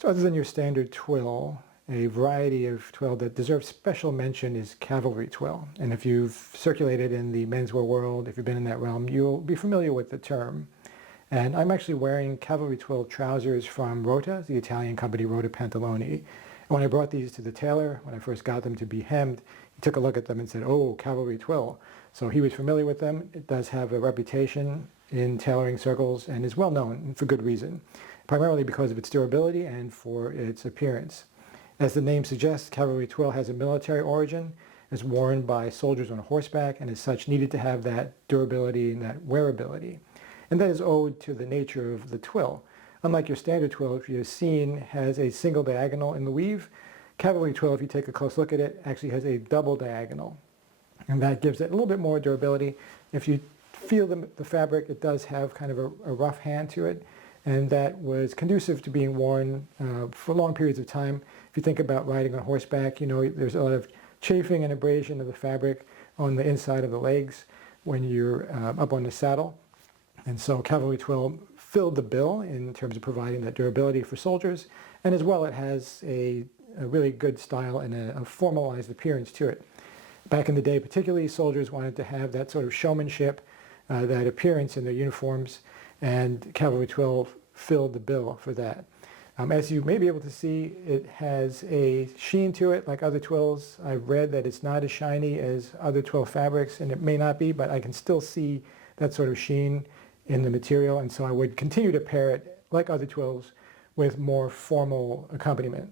So other than your standard twill, a variety of twill that deserves special mention is Cavalry Twill. And if you've circulated in the menswear world, if you've been in that realm, you'll be familiar with the term. And I'm actually wearing Cavalry Twill trousers from Rota, the Italian company Rota Pantaloni. And when I brought these to the tailor, when I first got them to be hemmed, he took a look at them and said, "Oh, Cavalry Twill." So he was familiar with them. It does have a reputation in tailoring circles and is well known for good reason, primarily because of its durability and for its appearance. As the name suggests, Cavalry Twill has a military origin, is worn by soldiers on horseback, and as such needed to have that durability and that wearability. And that is owed to the nature of the twill. Unlike your standard twill, if you've seen, has a single diagonal in the weave, Cavalry Twill, if you take a close look at it, actually has a double diagonal. And that gives it a little bit more durability. If you feel the fabric, it does have kind of a rough hand to it, and that was conducive to being worn for long periods of time. If you think about riding on horseback, you know, there's a lot of chafing and abrasion of the fabric on the inside of the legs when you're up on the saddle. And so Cavalry Twill filled the bill in terms of providing that durability for soldiers, and as well it has a really good style and a formalized appearance to it. Back in the day, particularly, soldiers wanted to have that sort of showmanship, that appearance in their uniforms, and Cavalry Twill filled the bill for that. As you may be able to see, it has a sheen to it like other twills. I've read that it's not as shiny as other twill fabrics, and it may not be, but I can still see that sort of sheen in the material, and so I would continue to pair it, like other twills, with more formal accompaniment.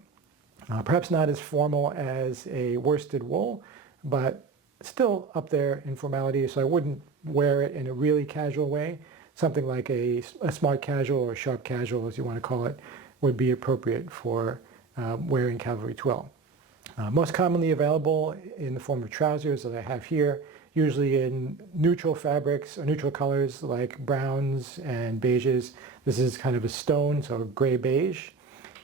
Perhaps not as formal as a worsted wool, but still up there in formality, so I wouldn't wear it in a really casual way. Something like a smart casual or sharp casual, as you want to call it, would be appropriate for wearing Cavalry Twill. Most commonly available in the form of trousers that I have here, usually in neutral fabrics or neutral colors like browns and beiges. This is kind of a stone, so gray beige.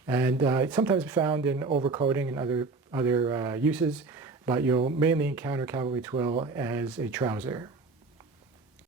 And it's sometimes found in overcoating and other uses, but you'll mainly encounter Cavalry Twill as a trouser.